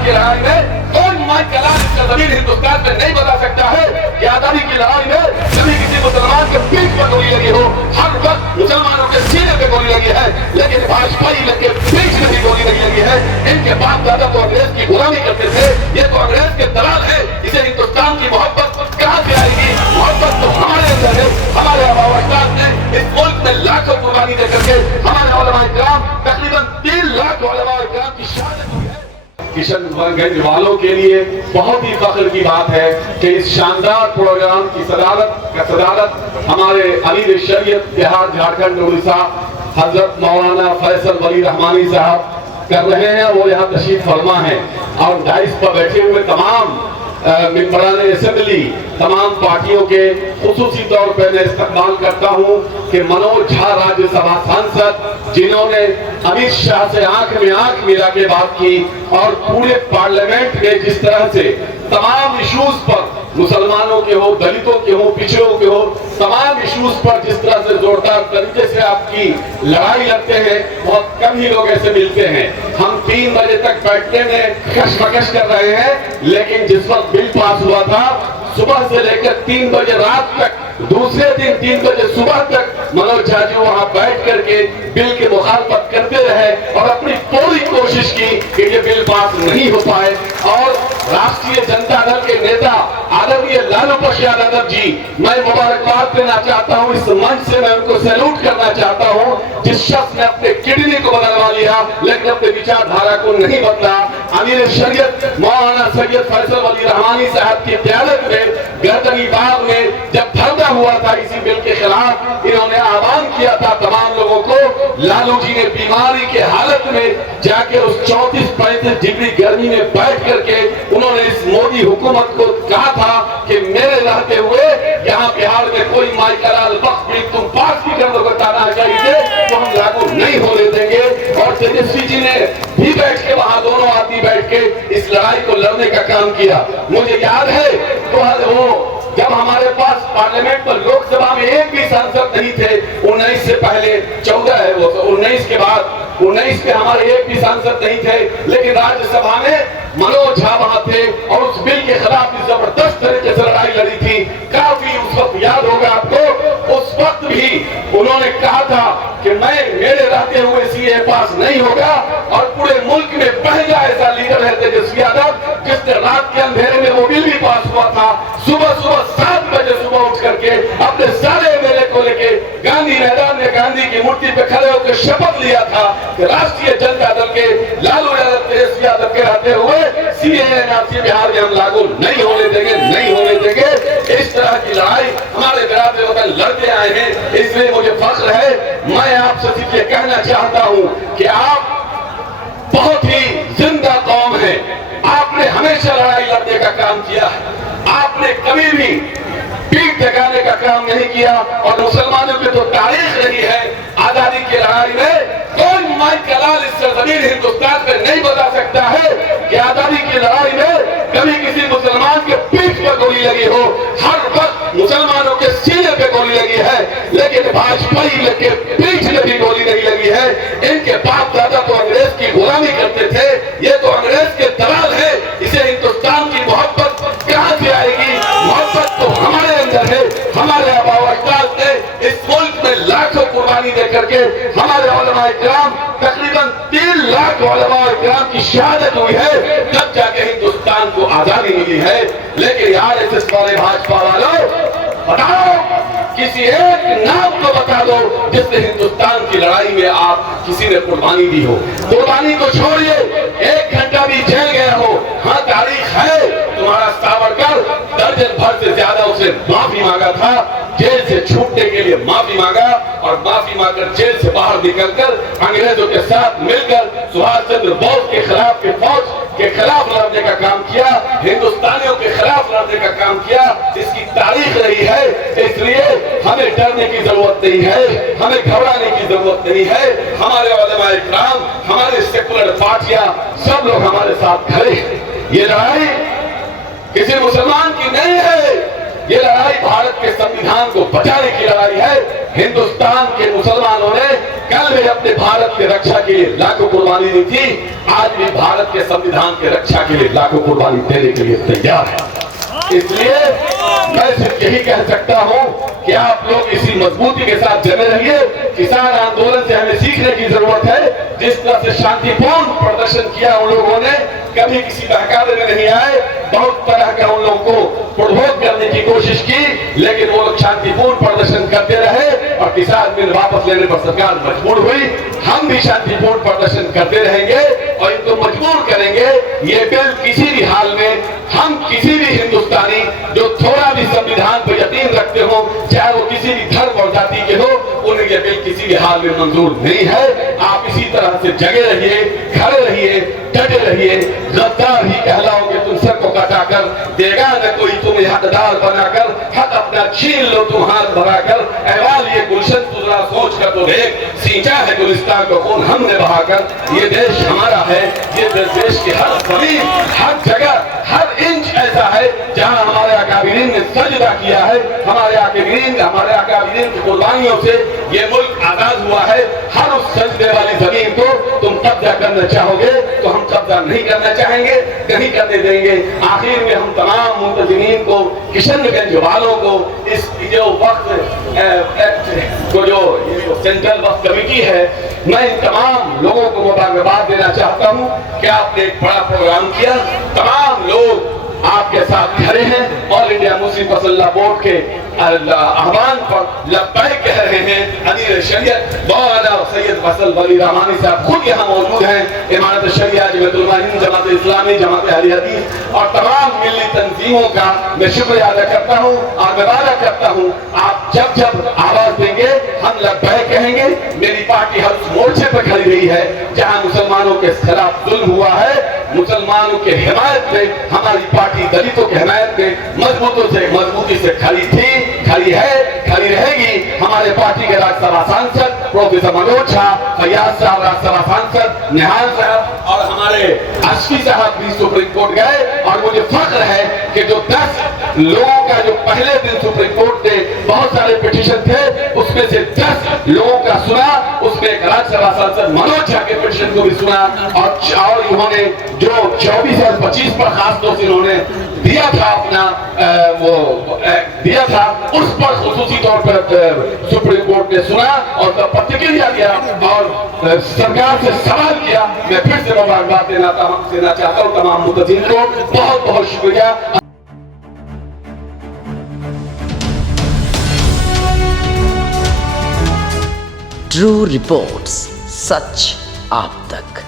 की लड़ाई में कोई माई कलाम इसका जमीन हिंदुस्तान में नहीं बता सकता है कि आजादी की लड़ाई में कभी किसी मुसलमान के पीठ पर गोली लगी हो। हर वक्त मुसलमानों के सीने पे गोली लगी है, लेकिन भाजपाई के पीठ में भी गोली नहीं लगी है। इनके बाप दादा तो अंग्रेज की गुलामी करते थे, ये तो अंग्रेज के दलाल है। इसे हिंदुस्तान की मोहब्बत कहाँ से आएगी? मोहब्बत तो हमारे अंदर है। हमारे आबाद ने इस मुल्क में लाखों कुर्बानी दे करके हमारे उलमा इकराम तकरीबन 3 लाख उलमा इकराम की शहादत हुई है। किशनगंज वालों के लिए बहुत ही फख्र की बात है कि इस शानदार प्रोग्राम की सदारत हमारे अमीर शरीयत बिहार झारखंड उड़ीसा हजरत मौलाना फैसल वली रहमानी साहब कर रहे हैं। वो यहाँ तशरीफ फरमा है और डाइस पर बैठे हुए तमाम मेंबरान असेंबली, तमाम पार्टियों के खुसूसी तौर पर मैं इस्तेमाल करता हूँ कि मनोज झा राज्यसभा सांसद, जिन्होंने अमित शाह से आंख में आंख मिला के बात की और पूरे पार्लियामेंट में जिस तरह से तमाम इश्यूज पर, मुसलमानों के हो, दलितों के हो, पिछड़ों के हो, तमाम इश्यूज पर जिस तरह से जोरदार तरीके से आपकी लड़ाई लड़ते हैं, बहुत कम ही लोग ऐसे मिलते हैं। हम 3 बजे तक बैठने में कशमकश कर रहे हैं, लेकिन जिस वक्त बिल पास हुआ था सुबह से लेकर 3 बजे रात तक, दूसरे दिन 3 बजे सुबह तक मनोज झा जी वहां बैठ करके बिल की मुखालफत करते रहे और अपनी पूरी कोशिश की कि ये बिल पास नहीं हो पाए। और राष्ट्रीय जनता दल के नेता आदरणीय लालू प्रसाद यादव जी, मैं मुबारकबाद देना चाहता हूं, इस मंच से मैं उनको सैल्यूट करना चाहता हूं। जिस शख्स ने अपने किडनी को बदलवा लिया लेकिन अपने विचारधारा को नहीं बदला। अमीर शरीयत मौलाना सैयद फैसल वली रहमानी साहब की क़यादत में गर्दनी बाग में जब धरना हुआ था इसी बिल के खिलाफ, इन्होंने आह्वान किया था तमाम लोगों को। लालू जी ने बीमारी के हालत में जाके उस 34-35 डिग्री गर्मी में बैठ करके उन्होंने इस मोदी हुकूमत को कहा था कि मेरे रहते हुए यहाँ बिहार में कोई माइकलाल वक्त भी तुम पास भी कर दोगे तानाशाही तो हम लागू नहीं होने देंगे। और तेजस्वी जी ने भी बैठ के वहां दोनों आदमी बैठ के इस लड़ाई को लड़ने का काम किया। मुझे याद है तो वो जब हमारे पास पार्लियामेंट पर लोकसभा में एक भी सांसद नहीं थे, 19 से पहले 14 है वो, 19 के बाद 19 के हमारे एक भी सांसद नहीं थे, लेकिन राज्यसभा में मनोज झा वहां थे और उस बिल के खिलाफ जबरदस्त तरीके से लड़ाई लड़ी थी। काफी उस वक्त याद होगा आपको, उस वक्त भी उन्होंने कहा था कि मेरे रहते हुए सीए पास नहीं होगा और पूरे मुल्क में पहला ऐसा लीडर है तेजस्वी यादव जिसने रात के अंधेरे में वो बिल भी पास हुआ था। सुबह 7 बजे सुबह उठ करके अपने सारे एमएलए को लेके गांधी मैदान में गांधी की मूर्ति पे खड़े होकर शपथ लिया था कि राष्ट्रीय जनता दल के लालू यादव तेजस्वी यादव के रहते हुए सीएए बिहार में हम लागू नहीं होने देंगे, नहीं होने देंगे। इस तरह की लड़ाई हमारे बिरादर वतन लड़ते आए हैं, इसलिए मुझे फख्र है। मैं आपसे सिर्फ ये कहना चाहता हूं कि आप बहुत ही जिंदा कौम है। आपने हमेशा लड़ाई लड़ने का काम किया है, आपने कभी भी पीठ दिखाने का काम नहीं किया। और मुसलमानों की तो तारीख रही है आजादी की लड़ाई में, कोई माई कलाल इस जमीन हिंदुस्तान में नहीं बता सकता है कि आजादी की लड़ाई में कभी किसी मुसलमान के पीठ पर गोली लगी हो। हर वक्त मुसलमानों के सीने पे गोली लगी है, लेकिन भाजपाई के पीठ में भी गोली नहीं लगी है। इनके बाप दादा तो अंग्रेज की गुलामी करते थे, ये तो अंग्रेज के दलाल है। इसे हिंदुस्तान की मोहब्बत कहां से आएगी? मोहब्बत तो हमारे अंदर है। हमारे आबाद ने इस मुल्क में लाखों कुर्बानी दे करके हमारे उलमा इकराम तकरीबन 3 लाख उलमा इकराम की शहादत हुई है, तब जाके हिंदुस्तान को आजादी मिली है। लेकिन यार एसएस वाले भाजपा वालों, बताओ किसी एक नाम को बता दो जिसने हिंदुस्तान की लड़ाई में आप किसी ने कुर्बानी दी हो। कुर्बानी को छोड़िए, 1 घंटा भी जेल गया हो, हाँ तारीख है। तुम्हारा सावरकर दर्जन भर से ज्यादा उसने माफी मांगा था, जेल से छूटने के लिए माफी मांगा और माफी मांगकर जेल से बाहर निकलकर अंग्रेजों के साथ मिलकर सुभाष चंद्र बोस के खिलाफ फौज के खिलाफ लड़ने का काम किया, हिंदुस्तानियों के खिलाफ लड़ने का काम किया। इसकी तारीख रही है, इसलिए हमें डरने की जरूरत नहीं है, हमें घबराने की जरूरत नहीं है। हमारे उलमा इकराम, हमारे सेकुलर पार्टियां, सब लोग हमारे साथ खड़े हैं। ये लड़ाई किसी मुसलमान की नहीं है, ये लड़ाई भारत के संविधान को बचाने की लड़ाई है। हिंदुस्तान के मुसलमानों ने कल भी अपने भारत के रक्षा के लिए लाखों कुर्बानी दी थी, आज भी भारत के संविधान के रक्षा के लिए लाखों कुर्बानी देने के लिए तैयार है। इसलिए मैं सिर्फ यही कह सकता हूं कि आप लोग इसी मजबूती के साथ जमे रहिए। किसान आंदोलन से हमें सीखने की जरूरत है। जिस तरह से शांतिपूर्ण प्रदर्शन किया उन लोगों ने, कभी किसी बहकावे में नहीं आए, बहुत तरह का उन लोगों को प्रोवोक करने की कोशिश की, लेकिन वो लोग शांतिपूर्ण प्रदर्शन करते रहे और किसान बिल वापस लेने पर सरकार मजबूर हुई। हम भी शांतिपूर्ण प्रदर्शन करते रहेंगे और इनको मजबूर करेंगे। ये बिल किसी भी हाल में, हम किसी भी हिंदुस्तानी जो थोड़ा भी संविधान पर यकीन रखते हो, चाहे वो किसी भी धर्म और जाति के हो, उन्हें यह बिल किसी भी हाल में मंजूर नहीं है। आप इसी तरह से जगे रहिए, खड़े रहिए, डटे रहिए। गद्दार ही कहलाओगे तुम, सर को काटाकर देगा न कोई तुम्हें हकदार बनाकर, हक अपना छीन लो तुम हाथ भराकर। अहवाल ये गुलशन तुझरा सोच कर तो देख, सींचा है गुलिस्तान को खून हमने बहाकर। ये देश हमारा है, ये देश की हर जमीन, हर जगह, हर इंच ऐसा है जहां हमारे अकाबिरीन ने सजदा किया है। हमारे अकाबिरीन की कुर्बानियों से ये मुल्क आजाद हुआ है। हर उस सजदे वाली जमीन को तुम कब्जा करना चाहोगे तो हम कब्जा नहीं करना चाहेंगे, नहीं करने देंगे। आखिर में हम तमाम मुंतजिमीन को, किशनगंज वालों को, इस जो वक्त एक्ट को जो सेंट्रल वक्त कमेटी है, मैं इन तमाम लोगों को मुबारकबाद देना चाहता हूं कि आपने एक बड़ा प्रोग्राम किया। तमाम लोग आपके साथ खड़े हैं। ऑल इंडिया मुस्लिम फसल्ला बोर्ड के आह्वान पर लब्बैक कह रहे हैं। अमीर शरीयत मौलाना सैयद फैसल वली रहमानी साहब खुद यहाँ मौजूद हैं। इमारत शरिया, जमात उलमा हिंद, जमात इस्लामी, जमात अहले हदीस और तमाम मिली तंजीमों का मैं शुक्रिया अदा करता हूँ और मैं वादा करता हूँ आप जब जब आवाज देंगे हम लब्बैक कहेंगे। मेरी पार्टी हर उस मोर्चे पर खड़ी रही है जहाँ मुसलमानों के खिलाफ जुल्म हुआ है। मुसलमानों के हिमायत में हमारी पार्टी दलितों की हिमायत में मजबूती से खड़ी थी, खड़ी है, खड़ी रहेगी। हमारे पार्टी के राज्यसभा सांसद प्रोफेसर मनोज झा, फैयाज साहब राज्यसभा सांसद, निहाल साहब और हमारे अशफी साहब भी सुप्रीम कोर्ट गए। और मुझे फख्र है कि जो 10 लोगों का जो पहले दिन सुप्रीम कोर्ट ने बहुत सारे पिटीशन थे, उसमें से 10 लोगों का सुना। उसमें एक राज्यसभा सांसद मनोज झा के पिटीशन को भी सुना और इन्होंने जो 24 और 25 पर खास तौर से इन्होंने दिया था अपना दिया था, उस पर खुसूसी तौर पर सुप्रीम कोर्ट ने सुना और तब प्रतिक्रिया दिया और सरकार से सवाल किया। मैं फिर से मुबारकबाद देना चाहता हूँ तमाम मुतज़िम को। बहुत बहुत शुक्रिया। ट्रू रिपोर्ट्स, सच आप तक।